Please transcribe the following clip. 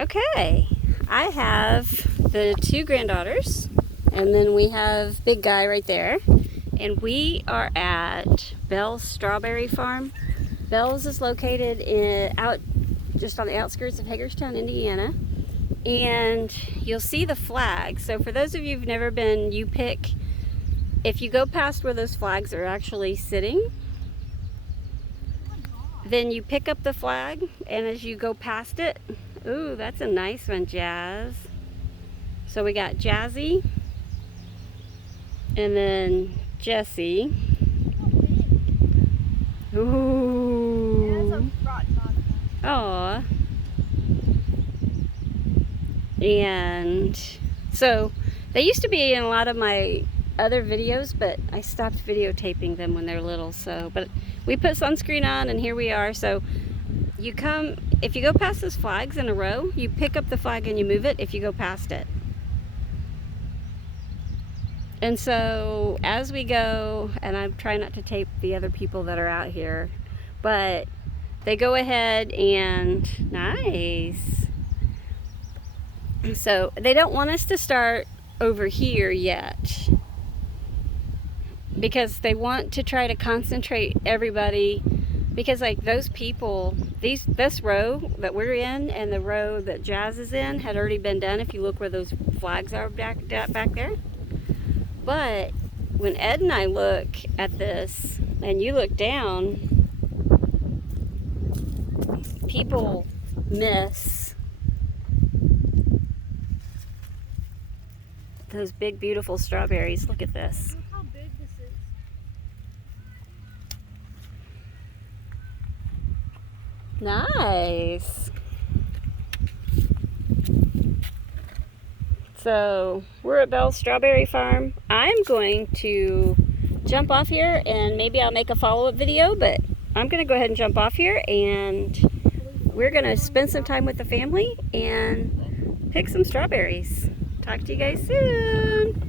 Okay, I have the two granddaughters, and then we have big guy right there, and we are at Bell's Strawberry Farm. Bell's is located out just on the outskirts of Hagerstown, Indiana, and you'll see the flag. So for those of you who've never been, you pick, if you go past where those flags are actually sitting, then you pick up the flag, and as you go past it, ooh, that's a nice one, Jazz. So we got Jazzy, and then Jessie. Ooh. Aw. And so they used to be in a lot of my other videos, but I stopped videotaping them when they're little. So, but we put sunscreen on, and here we are. So you come, if you go past those flags in a row, you pick up the flag and you move it if you go past it. And so as we go, and I'm trying not to tape the other people that are out here, but they go ahead and, nice. So they don't want us to start over here yet, because they want to try to concentrate everybody, because like those people, this row that we're in and the row that Jazz is in had already been done, if you look where those flags are back there. But when Ed and I look at this and you look down, people miss those big beautiful strawberries. Look at this. Look how big this is. Nice. So we're at Bell's Strawberry Farm. I'm going to jump off here, and maybe I'll make a follow-up video, but I'm going to go ahead and jump off here, and we're going to spend some time with the family and pick some strawberries. Talk to you guys soon.